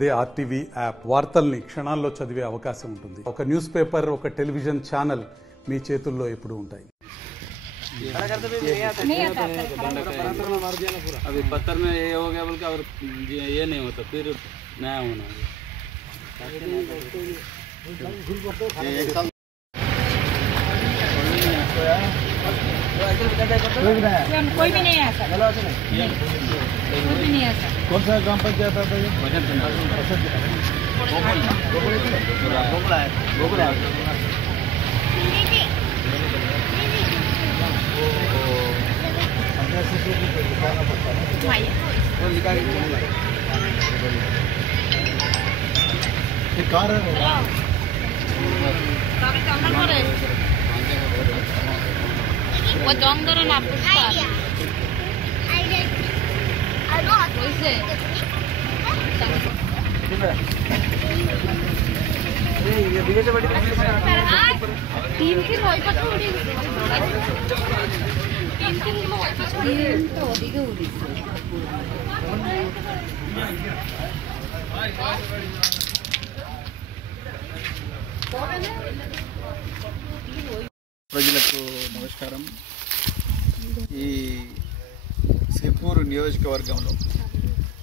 అదే RTV app వార్తల్ని క్షణాల్లో చదివే అవకాశం ఉంటుంది. ఒక న్యూస్ పేపర్, ఒక టెలివిజన్ ఛానల్ మీ చేతుల్లో ఎప్పుడూ ఉంటాయి. अभी पत्थर में ये हो गया बोल के और ये नहीं होता फिर नया होना कोई भी नहीं आता, कोई भी नहीं आता। कौन सा ग्राम पंचायत आता है? कार वो डोंगर ना पुष्कर तीन की होई पछोड़ी तीन की होई पछोड़ी तो दिगे उरी ప్రజలకు నమస్కారం. ఈ సిర్పూర్ నియోజకవర్గంలో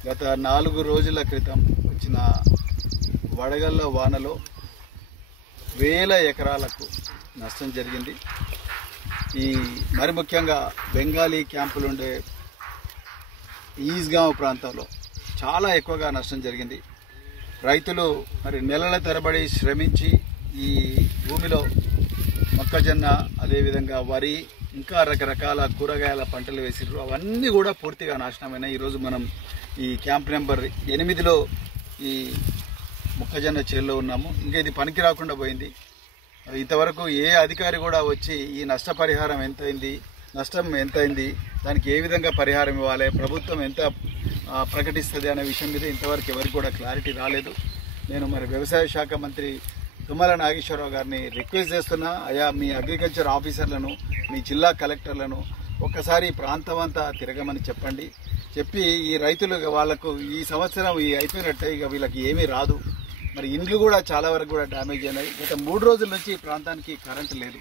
గత 4 రోజుల క్రితం వచ్చిన వడగళ్ల వానలో వేల ఎకరాలకు నష్టం జరిగింది. ఈ మరి ముఖ్యంగా బెంగాలీ క్యాంపులు ఉండే ఈజ్గావ్ ప్రాంతంలో చాలా ఎక్కువగా నష్టం జరిగింది. రైతులు మరి నెలల తరబడి శ్రమించి ఈ భూమిలో మొక్కజొన్న, అదేవిధంగా వరి, ఇంకా రకరకాల కూరగాయల పంటలు వేసిర్రు. అవన్నీ కూడా పూర్తిగా నాశనమైనాయి. ఈరోజు మనం ఈ క్యాంప్ నెంబర్ 8లో ఈ మొక్కజొన్న చేల్లో ఉన్నాము. ఇంకా ఇది పనికి రాకుండా పోయింది. ఇంతవరకు ఏ అధికారి కూడా వచ్చి ఈ నష్టపరిహారం ఎంతైంది, నష్టం ఎంతైంది, దానికి ఏ విధంగా పరిహారం ఇవ్వాలి, ప్రభుత్వం ఎంత ప్రకటిస్తుంది అనే విషయం మీద ఇంతవరకు ఎవరికి కూడా క్లారిటీ రాలేదు. నేను మరి వ్యవసాయ శాఖ మంత్రి తుమ్మల నాగేశ్వరరావు గారిని రిక్వెస్ట్ చేస్తున్నా, అయా మీ అగ్రికల్చర్ ఆఫీసర్లను, మీ జిల్లా కలెక్టర్లను ఒక్కసారి ప్రాంతం అంతా తిరగమని చెప్పండి. చెప్పి ఈ రైతులు వాళ్లకు ఈ సంవత్సరం ఈ అయిపోయినట్టే ఇక వీళ్ళకి ఏమీ రాదు. మరి ఇండ్లు కూడా చాలా వరకు కూడా డ్యామేజ్ అయినాయి. గత 3 రోజుల నుంచి ఈ ప్రాంతానికి కరెంటు లేదు.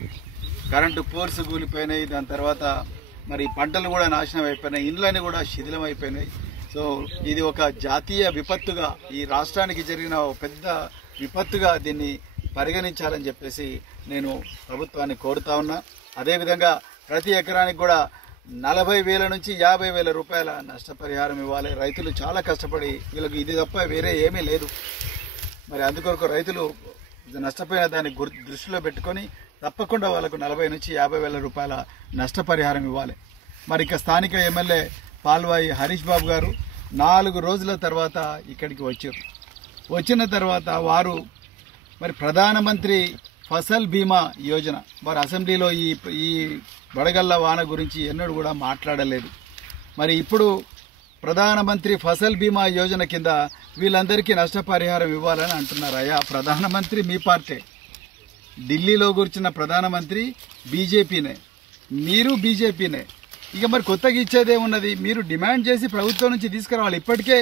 కరెంటు పోల్స్ కూలిపోయినాయి. దాని తర్వాత మరి పంటలు కూడా నాశనం అయిపోయినాయి, ఇండ్లని కూడా శిథిలం అయిపోయినాయి. సో ఇది ఒక జాతీయ విపత్తుగా, ఈ రాష్ట్రానికి జరిగిన పెద్ద విపత్తుగా దీన్ని పరిగణించాలని చెప్పేసి నేను ప్రభుత్వాన్ని కోరుతా ఉన్నా. అదేవిధంగా ప్రతి ఎకరానికి కూడా 40,000 నుంచి 50,000 రూపాయల నష్టపరిహారం ఇవ్వాలి. రైతులు చాలా కష్టపడి, వీళ్ళకి ఇది తప్ప వేరే ఏమీ లేదు. మరి అందుకొరకు రైతులు నష్టపోయిన దాన్ని దృష్టిలో పెట్టుకొని తప్పకుండా వాళ్ళకు 40,000 నుంచి 50,000 రూపాయల నష్టపరిహారం ఇవ్వాలి. మరి ఇక స్థానిక ఎమ్మెల్యే పాల్వాయి హరీష్ బాబు గారు 4 రోజుల తర్వాత ఇక్కడికి వచ్చారు. వచ్చిన తర్వాత వారు మరి ప్రధానమంత్రి ఫసల్ బీమా యోజన, మరి అసెంబ్లీలో ఈ వడగళ్ల వాన గురించి ఎన్నడూ కూడా మాట్లాడలేదు. మరి ఇప్పుడు ప్రధానమంత్రి ఫసల్ బీమా యోజన కింద వీళ్ళందరికీ నష్టపరిహారం ఇవ్వాలని అంటున్నారు. అయ్యా, ప్రధానమంత్రి మీ పార్టీ, ఢిల్లీలో కూర్చున్న ప్రధానమంత్రి బీజేపీనే, మీరు బీజేపీనే. ఇక మరి కొత్తగా ఇచ్చేదే ఉన్నది? మీరు డిమాండ్ చేసి ప్రభుత్వం నుంచి తీసుకురావాలి. ఇప్పటికే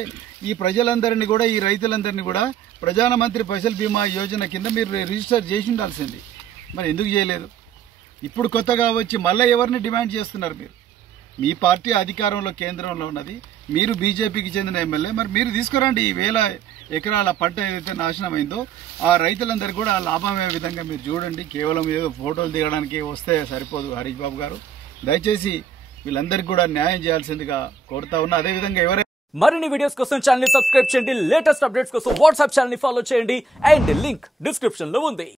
ఈ ప్రజలందరినీ కూడా, ఈ రైతులందరినీ కూడా ప్రధానమంత్రి ఫసల్ బీమా యోజన కింద మీరు రిజిస్టర్ చేసి ఉండాల్సింది. మరి ఎందుకు చేయలేదు? ఇప్పుడు కొత్తగా వచ్చి మళ్ళీ ఎవరిని డిమాండ్ చేస్తున్నారు? మీరు, మీ పార్టీ అధికారంలో కేంద్రంలో ఉన్నది, మీరు బీజేపీకి చెందిన ఎమ్మెల్యే, మరి మీరు తీసుకురండి. ఈ 1000 ఎకరాల పంట ఏదైతే నాశనమైందో ఆ రైతులందరికీ కూడా లాభమయ్యే విధంగా మీరు చూడండి. కేవలం ఏదో ఫోటోలు దిగడానికి వస్తే సరిపోదు. హరీష్ బాబు గారు, దయచేసి వీళ్ళందరికీ కూడా న్యాయం చేయాల్సిందిగా కోరుతా ఉన్నా. అదేవిధంగా ఎవరైనా మరిన్ని వీడియోస్ కోసం ఛానల్ ని సబ్స్క్రైబ్ చేయండి. లేటెస్ట్ అప్డేట్స్ కోసం వాట్సాప్ ఛానల్ ని ఫాలో చేయండి. అండ్ లింక్ డిస్క్రిప్షన్ లో ఉంది.